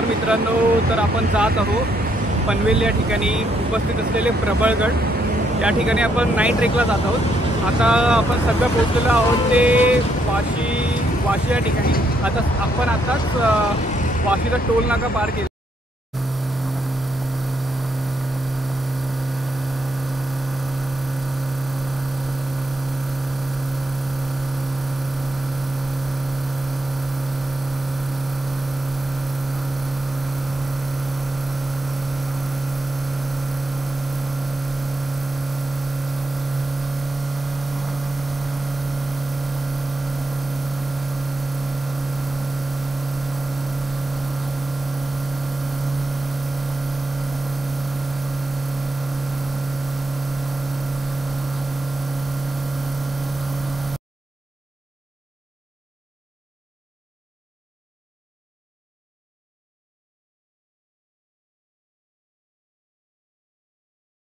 नमस्कार मित्रांनो, तर आपण जात आहोत पनवेल या ठिकाणी उपस्थित असलेले प्रबळगड या ठिकाणी आपण नाईट ट्रेकला जात आहोत। आता आपण सध्या पोहोचलेलो आहोत ते वाशी या ठिकाणी। आता आपण आताच वाशीचा टोल नाका पार केला।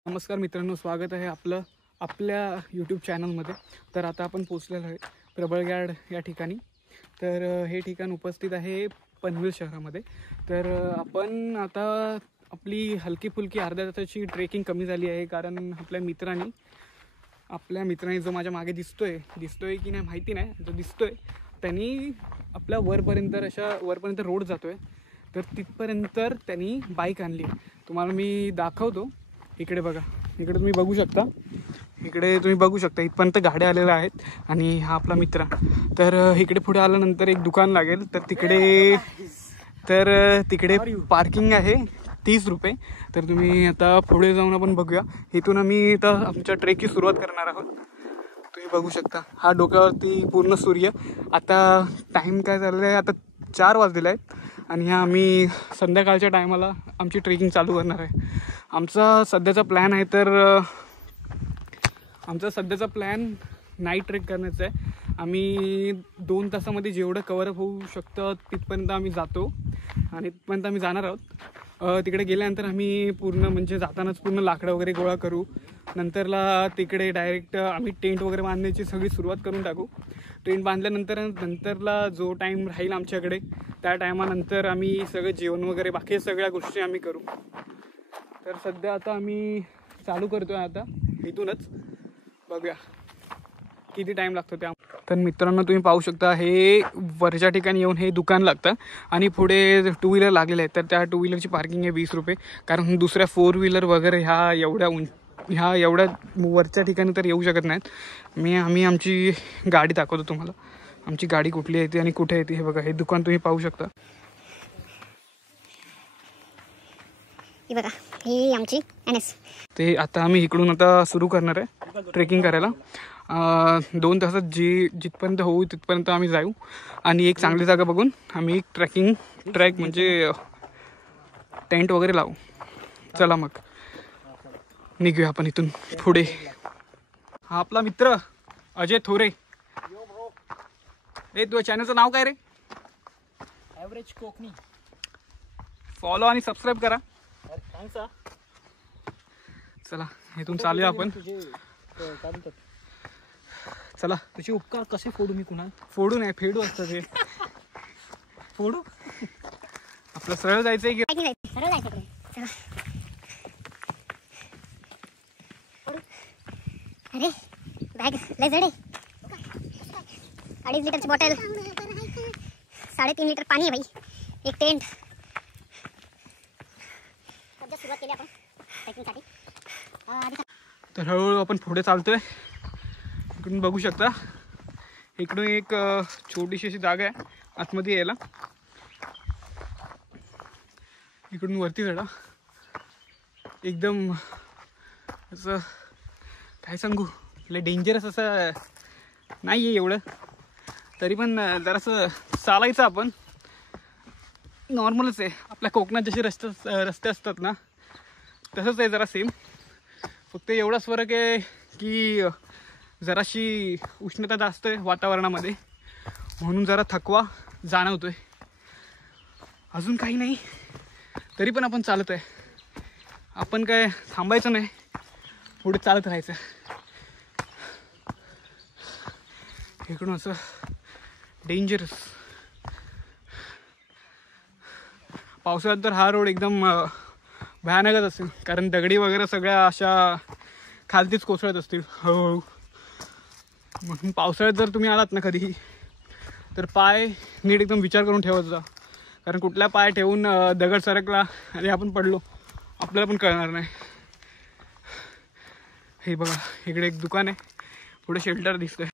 नमस्कार मित्रांनो, स्वागत आहे आपल्या यूट्यूब चॅनलमध्ये। तर आता आपण पोहोचलेलो आहे प्रबळगड या ठिकाणी। तर हे ठिकाण उपस्थित आहे पनवेल शहरामध्ये। तर आपण आता आपली हलकी फुलकी अर्ध्या तासाची ट्रेकिंग कमी झाली आहे, कारण आपल्या मित्रांनी जो माझ्या मागे दिसतोय की नाही माहिती नाही, जो दिसतोय त्यांनी आपल्या वरपर्यंत रोड जातोय, तर तिथपर्यंत त्यांनी बाईक आणली। तुम्हाला मी दाखवतो। इकडे बघा, इकडे तुम्ही बघू शकता इथपर्यंत गाड्या आलेल्या आहेत। आणि हा आपला मित्र। तर इकडे पुढे आल्यानंतर एक दुकान लागेल, तर तिकडे पार्किंग आहे 30 रुपये। तर तुम्ही आता पुढे जाऊन आपण बघूया। इथून आम्ही आता आमच्या ट्रेकची सुरुवात करणार आहोत। तुम्ही बघू शकता हा डोक्यावरती पूर्ण सूर्य। आता टाईम काय झालेला आहे, आता 4 वाजलेले आहेत आणि आम्ही संध्याकाळच्या टायमाला आमची ट्रेकिंग चालू करणार आहे। आमचा सध्याचा प्लॅन नाईट ट्रेक करण्याचा आहे। आम्ही 2 तासामध्ये जेवढं कव्हरअप होऊ शकतं तिथपर्यंत आम्ही जातो आणि तिथपर्यंत आम्ही जाणार आहोत। तिकडे गेल्यानंतर आम्ही जातानाच पूर्ण लाकडं वगैरे गोळा करू। नंतरला तिकडे डायरेक्ट आम्ही टेंट वगैरे बांधण्याची सगळी सुरुवात करून टाकू। टेंट बांधल्यानंतरला जो टाईम राहील आमच्याकडे, त्या टायमानंतर आम्ही सगळं जेवण वगैरे बाकी सगळ्या गोष्टी आम्ही करू। तर सध्या आता आम्ही चालू करतोय। आता इथूनच बघूया किती टाईम लागतो त्या। तर मित्रांनो, तुम्ही पाहू शकता हे वरच्या ठिकाणी येऊन हे दुकान लागतं आणि पुढे 2 व्हीलर लागलेले आहेत। तर त्या 2 व्हीलरची पार्किंग आहे 20 रुपये, कारण दुसऱ्या 4 व्हीलर वगैरे ह्या एवढ्या वरच्या ठिकाणी तर येऊ शकत नाहीत। आम्ही आमची गाडी दाखवतो तुम्हाला। आमची गाडी कुठली येते आणि कुठे येते हे बघा। हे दुकान तुम्ही पाहू शकता। ही बघा, ही आमची NS। ते आता आम्ही इकडून आता सुरू करणार आहे ट्रेकिंग करायला। 2 तासात जिथपर्यंत होऊ तिथपर्यंत आम्ही जाऊ आणि एक चांगली जागा बघून आम्ही ट्रॅक म्हणजे टेंट वगैरे लावू। चला मग निघूया आपण इथून पुढे। हा आपला मित्र अजय थोरे। तुझ्या चॅनलचं नाव काय रे? ॲव्हरेज कोकणी। फॉलो आणि सबस्क्राईब करा। चला इथून चालूया आपण। चला, तुझे उपकार कसे फोडू मी? कुणाल फोडू नाही, फेडू असतं ते। फोडू आपलं सरळ जायचंय की सरळ जायचं? अरे बॅग लय जड आहे। 2.5 लिटरची बॉटल, 3.5 लिटर पाणी आहे भाई, एक टेंट। सध्या सुरुवात केली आपण ट्रेकिंगसाठी। तर हळूहळू आपण पुढे चालतोय। इकडून बघू शकता, इकडून एक छोटीशी अशी जागा आहे आतमध्ये यायला। इकडून वरती चढा। एकदम असं काय सांगू, लय डेंजरस असं नाही आहे एवढं, तरी पण जरासं चालायचं आपण। नॉर्मलच आहे, आपल्या कोकणात जसे रस्ते असतात ना तसंच आहे जरा सेम। फक्त एवढाच फरक आहे की जराशी उष्णता जास्त आहे वातावरणामध्ये, म्हणून जरा थकवा जाणवतोय। अजून काही नाही, तरी पण आपण चालत आहे। आपण काय थांबायचं नाही, पुढे चालत राहायचं। इकडून असं डेंजरस पावसाळ्यात तर हा रोड एकदम भयानकच असेल, कारण दगडी वगैरे सगळ्या अशा खालतीच कोसळत असतील हळूहळू. मग पावसाळ्यात जर तुम्ही आलात ना कधीही, तर पाय नीट एकदम विचार करून ठेवत जा, कारण कुठल्या पाय ठेवून दगड सरकला आणि आपण पडलो आपल्याला पण कळणार नाही. हे बघा, इकडे एक दुकान आहे, पुढे शेल्टर दिसतंय.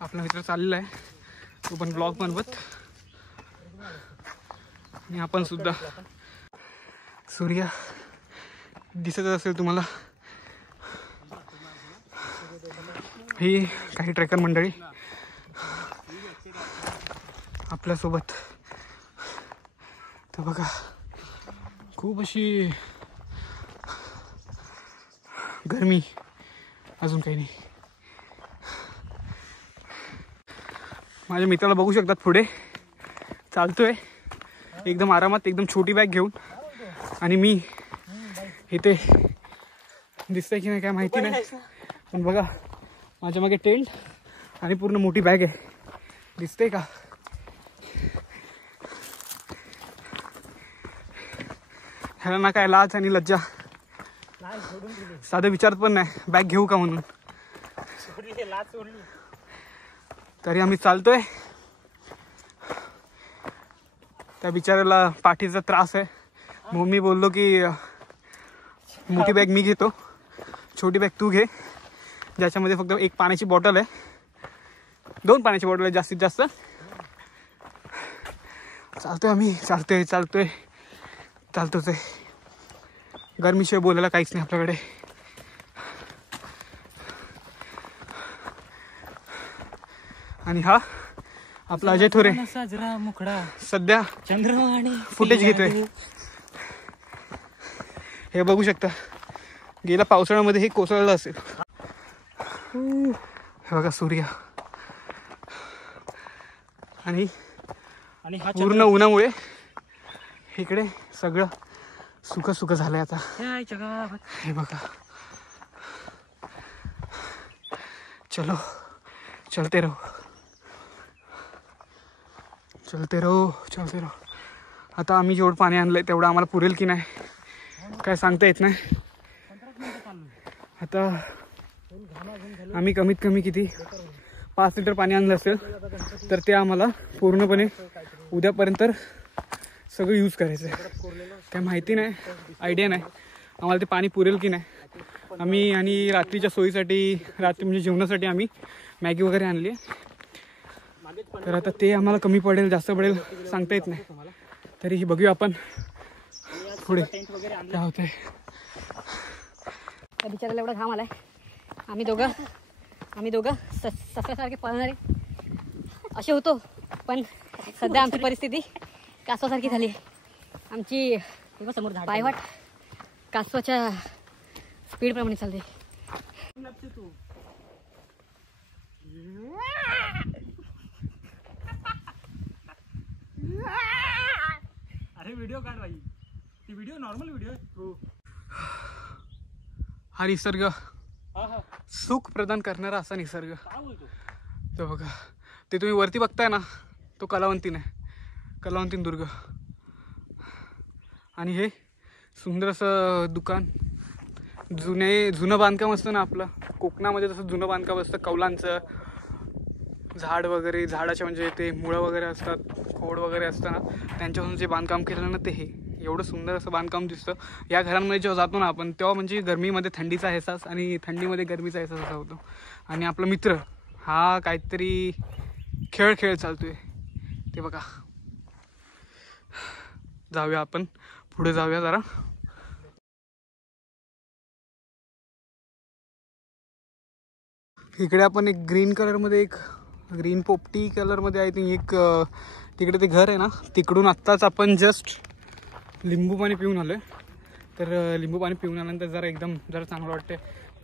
आपला मित्र चाललेला आहे, तो पण ब्लॉग बनवत, आणि आपण सुद्धा. सूर्य दिसत असेल तुम्हाला. ही काही ट्रेकर मंडळी आपल्यासोबत. तर बघा, खूप अशी गरमी, अजून काही नाही. माझ्या मित्राला बघू शकतात, पुढे चालतोय एकदम आरामात, एकदम छोटी बॅग घेऊन. आणि मी इथे दिसतंय की नाही काय माहिती नाही, पण बघा माझ्या मागे टेंट आणि पूर्ण मोठी बॅग आहे, दिसतंय का? ह्याला ना काय लाज आणि लज्जा, साधं विचारत पण नाही बॅग घेऊ का म्हणून. तरी आम्ही चालतोय. त्या बिचाऱ्याला पाठीचा त्रास आहे, मग मी बोललो की मोठी बॅग मी घेतो, छोटी बॅग तू घे, ज्याच्यामध्ये फक्त एक पाण्याची बॉटल आहे, 2 पाण्याची बॉटल आहे जास्तीत जास्त. चालतोय आम्ही, चालतोच आहे. गरमीशिवाय बोलायला काहीच नाही आपल्याकडे. आणि हा आपला अजय थोरे सध्या फुटेज घेतोय. हे बघू शकता, गेल्या पावसाळ्यामध्ये हे कोसळलं असेल. हे बघा सूर्य, आणि पूर्ण उन्हामुळे इकडे सगळं सुक झालंय आता. हे बघा, चलो चलते रहो. आता आम्ही जेवढं पाणी आणलंय तेवढं आम्हाला पुरेल की नाही काय सांगता येत नाही. आता आम्ही कमीत कमी किती 5 लिटर पाणी आणलं असेल, तर ते आम्हाला पूर्णपणे उद्यापर्यंत सगळं यूज करायचं आहे. काय माहिती नाही, आयडिया नाही आम्हाला ते पाणी पुरेल की नाही. आम्ही आणि रात्रीच्या सोयीसाठी, रात्री म्हणजे जेवणासाठी आम्ही मॅगी वगैरे आणली आहे. तर आता ते आम्हाला कमी पडेल जास्त पडेल सांगता येत नाही. तरीही बघूया आपण पुढे काय होतंय. त्या बिचाराला एवढा घाम आलाय. आम्ही दोघं सस्यासारखे पळणारे असे होतो, पण सध्या आमची परिस्थिती कासवासारखी झाली. आमची समोर पायवाट कासवाच्या स्पीडप्रमाणे चालते. अरे व्हिडिओ काढ भाई, ती व्हिडिओ नॉर्मल व्हिडिओ आहे. हा निसर्ग, सुख प्रदान करणारा असा निसर्ग. तो बघा, ते तुम्ही वरती बघताय ना, तो कलावंतीन आहे, कलावंतीन दुर्ग. आणि हे सुंदर असं दुकान, जुनं बांधकाम असतं ना आपलं कोकणामध्ये, तसं जुनं बांधकाम असतं. कौलांचं झाड वगैरे, झाडाचे म्हणजे ते मुळं वगैरे असतात, खोड वगैरे असतं ना, त्यांच्यापासून जे बांधकाम केलं ना, ते हे एवढं सुंदर असं बांधकाम दिसतं. या घरांमध्ये जेव्हा जातो ना आपण, तेव्हा म्हणजे गरमीमध्ये थंडीचा एहसास आणि थंडीमध्ये गरमीचा एहसास असा होतो. आणि आपला मित्र हा काहीतरी खेळ चालतोय, ते बघा. जाऊया आपण पुढे, जाऊया जरा. इकडे आपण एक ग्रीन कलरमध्ये, एक ग्रीन पोपटी कलरमध्ये आय थिंक एक तिकडे ते घर आहे ना, तिकडून आत्ताच आपण जस्ट लिंबू पाणी पिऊन आलो आहे. तर लिंबू पाणी पिऊन आल्यानंतर जरा चांगलं वाटतं.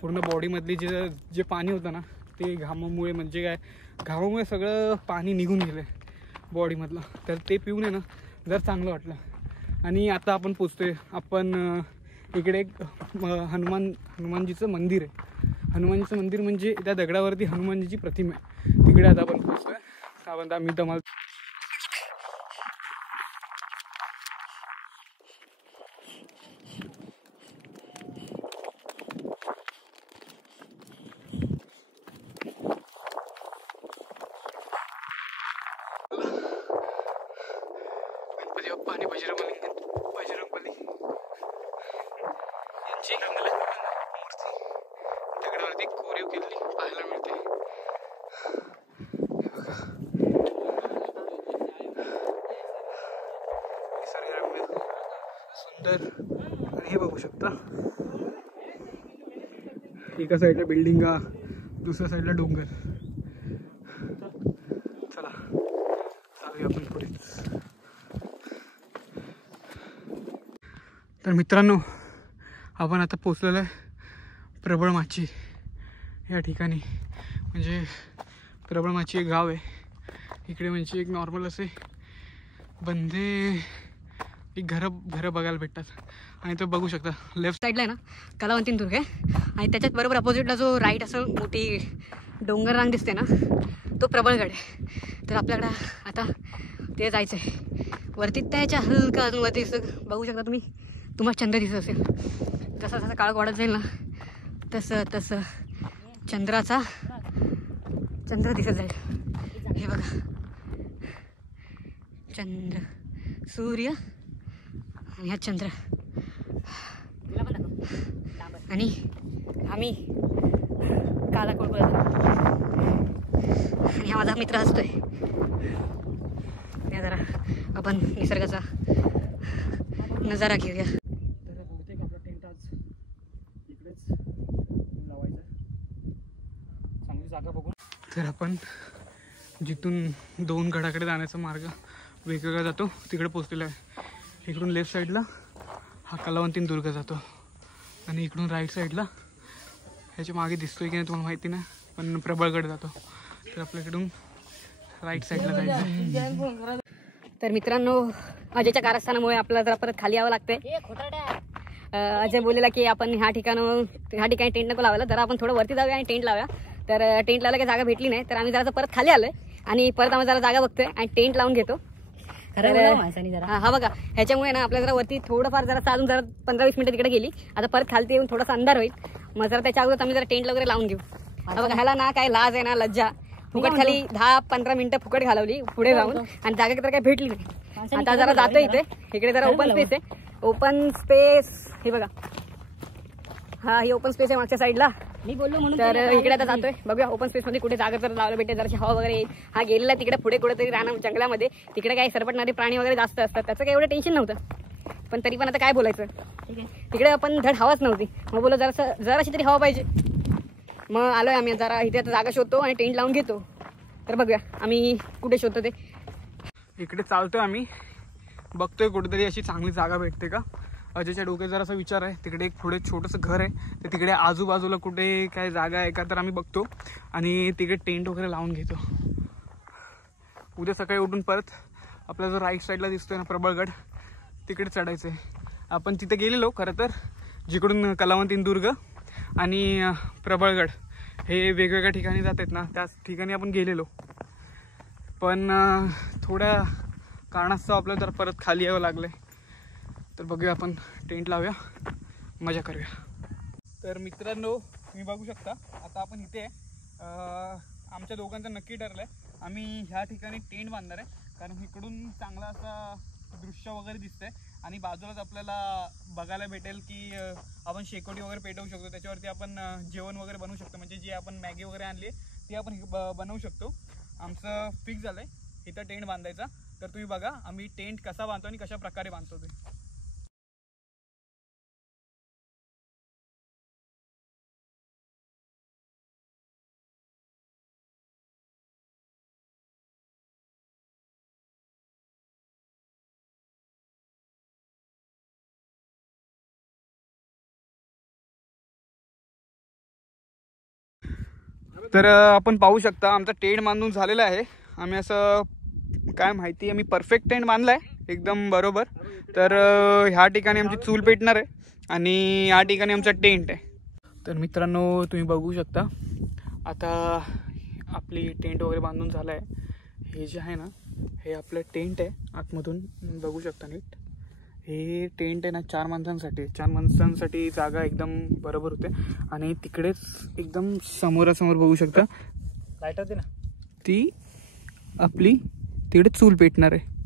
पूर्ण बॉडीमधली जे पाणी होतं ना, ते घामामुळे, म्हणजे काय घामामुळे सगळं पाणी निघून गेलं आहे बॉडीमधलं. तर ते पिऊन आहे ना जरा चांगलं वाटलं. आणि आता आपण पोचतोय. आपण इकडे एक हनुमानजीचं मंदिर आहे. हनुमानजीचं मंदिर म्हणजे त्या दगडावरती हनुमानजीची प्रतिमा आहे. तिकडे आता आपण पोहोचतोय. सावंत आम्ही दमाल गणपती बाप्पा आणि बजरंगबली यांची मूर्ती दगडावरती कोरीव केलेली पाहायला मिळते. निसर्गरम्य सुंदर. आणि हे बघू शकता एका साईडला बिल्डिंगा, दुसऱ्या साईडला डोंगर. चला चालूया आपण पुढेच. तर मित्रांनो, आपण आता पोचलेलो आहे प्रबळमाची या ठिकाणी. म्हणजे प्रबळमाची एक गाव आहे. इकडे म्हणजे एक नॉर्मल असे बंदे एक घरं बघायला भेटतात. आणि तो बघू शकता लेफ्ट साईडला आहे ना कलावंतीन दुर्ग आहे. आणि त्याच्याच बरोबर अपोजिटला जो राईट असं मोठी डोंगर रांग दिसते ना, तो प्रबळगड आहे. तर आपल्याकडं आता ते जायचं आहे वरती. त्याच्या हलका अजून वरती बघू शकता तुम्ही, तुम्हाला चंद्र दिसत असेल. जसा जसा काळ वाढत जाईल ना तसं तसं चंद्र दिसत जाईल. हे बघा, चंद्र, सूर्य आणि हा चंद्र. आणि आम्ही काला कोळकोळ आणि हा माझा मित्र असतोय. जरा आपण निसर्गाचा नजारा घेऊया. तर बहुतेक आपला टेंट आज इकडेच लावायचा. चांगली जागा बघून. तर आपण जिथून 2 गडाकडे जाण्याचा मार्ग वेगवेगळा जातो तिकडे पोचलेला आहे. इकडून लेफ्ट साईडला हा कलावंतीन दुर्ग जातो आणि इकडून राईट साईडला ह्याच्या मागे दिसतोय की नाही तुम्हाला माहिती नाही, पण प्रबळगड जातो. तर आपल्याकडून राईट साईडला जायचं. तर मित्रांनो, अजयच्या कारस्थानामुळे आपल्याला जरा परत खाली यावं लागतंय. अजय बोललेला की आपण ह्या ठिकाणी टेंट नको लावायला, जरा आपण थोडं वरती जाऊया आणि टेंट लावूया. तर टेंट लावायला काही जागा भेटली नाही, तर आम्ही जरा परत खाली आलोय आणि परत आम्ही जरा जागा बघतोय आणि टेंट लावून घेतो. हा बघा, ह्याच्यामुळे ना आपल्याला जरा वरती थोडंफार जरा अजून जरा 15-20 मिनिटं तिकडे गेली. आता परत खालती येऊन थोडासा अंधार होईल. मग जरा त्याच्या अगोदर आम्ही जरा टेंट वगैरे लावून घेऊ. हा बघा, ह्याला ना काय लाज आहे ना लज्जा. फुकट खाली 10-15 मिनिटं फुकट घालवली पुढे जाऊन आणि जागा तर काही भेटली नाही. आता जरा जातो इकडे जरा ओपन स्पेस आहे. ओपन स्पेस हे बघा, हा ही ओपन स्पेस आहे मागच्या साईडला. मी बोललो म्हणून. तर इकडे आता जातोय, बघूया ओपन स्पेस मध्ये कुठे जागा जर लावलं भेटेल, जराशी हवा वगैरे येईल. हा गेलेला तिकडे पुढे कुठेतरी राहणार जंगलामध्ये, तिकडे काही सरपटणारे प्राणी वगैरे जास्त असतात, त्याचं काही एवढं टेन्शन नव्हतं. पण तरी पण आता काय बोलायचं, तिकडे आपण धड हवाच नव्हती. मग बोललो जराशी तरी हवा पाहिजे. मग आलोय आम्ही जरा इथे आता जागा शोधतो आणि टेंट लावून घेतो. तर बघूया आम्ही कुठे शोधतो ते. इकडे चालतोय आम्ही, बघतोय कुठेतरी अशी चांगली जागा भेटते का. अजयच्या डोक्यात जरा असा विचार आहे, तिकडे एक पुढे छोटंसं घर आहे, तर तिकडे आजूबाजूला कुठे काय जागा आहे का तर आम्ही बघतो आणि तिकडे टेंट वगैरे लावून घेतो. उद्या सकाळी उठून परत आपला जो राईट साईडला दिसतोय ना प्रबळगड, तिकडे चढायचं आहे. आपण तिथे गेलेलो खरं तर, जिकडून कलावंतीन दुर्ग आणि प्रबळगड हे वेगवेगळ्या ठिकाणी जातात ना, त्याच ठिकाणी आपण गेलेलो. पण थोड्या कारणास्तव आपल्याला जर परत खाली यावं लागलं. तर बघूया, आपण टेंट लावूया, मजा करूया. तर मित्रांनो, तुम्ही बघू शकता आता आपण इथे आमच्या दोघांचं नक्की ठरलं आहे, आम्ही ह्या ठिकाणी टेंट बांधणार आहे. कारण इकडून चांगला असा दृश्य वगैरे दिसतंय आणि बाजूलाच आपल्याला बघायला भेटेल की आपण शेकोटी वगैरे पेटवू शकतो. त्याच्यावरती आपण जेवण वगैरे बनवू शकतो. म्हणजे जी आपण मॅगी वगैरे आणली ती आपण बनवू शकतो. आमचं फिक्स झालं आहे इथं टेंट बांधायचा. तर तुम्ही बघा आम्ही टेंट कसा बांधतो आणि कशा प्रकारे बांधतो ते. तर आपण पाहू शकता आमचा टेंट बांधून झालेला आहे. आम्ही असं काय माहिती, आम्ही परफेक्ट टेंट बांधला आहे एकदम बरोबर. तर ह्या ठिकाणी आमची चूल पेटणार आहे आणि या ठिकाणी आमचा टेंट आहे. तर मित्रांनो, तुम्ही बघू शकता आता आपली टेंट वगैरे बांधून झाला आहे. हे जे आहे ना हे आपलं टेंट आहे. आतमधून बघू शकता नीट. हे टेंट आहे ना 4 माणसांसाठी जागा एकदम बरोबर होते. आणि तिकडेच एकदम समोरासमोर बघू शकता लाईट होती ना ती आपली तिकडे चूल पेटणार आहे.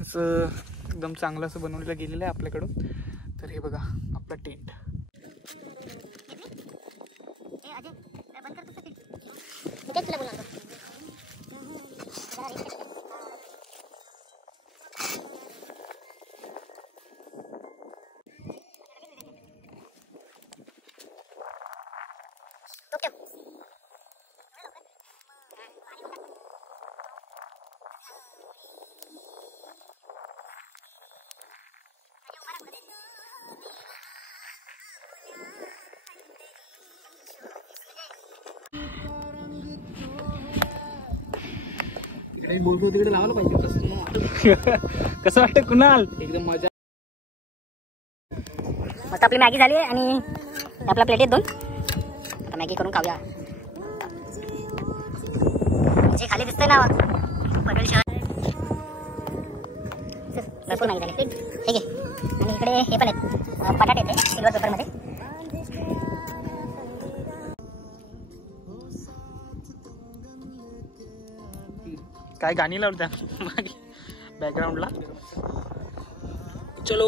असं एकदम चांगलं असं बनवलेलं गेलेलं आहे आपल्याकडून. तर हे बघा आपला टेंट. बोलतो तिकडे लावायला पाहिजे. कसं वाटतं कुणाल? एकदम मजा. मस्त आपली मॅगी झाली आहे आणि आपला प्लेट आहेत 2. आता मॅगी करून खाऊया. जे खाली दिसतंय ना पटेल शहर भरपूर मॅगी झाली. ठीक आहे. आणि इकडे हे पण आहेत बटाटे येते सिल्वर पेपरमध्ये. काय गाणी लावल्या बॅकग्राऊंडला. चलो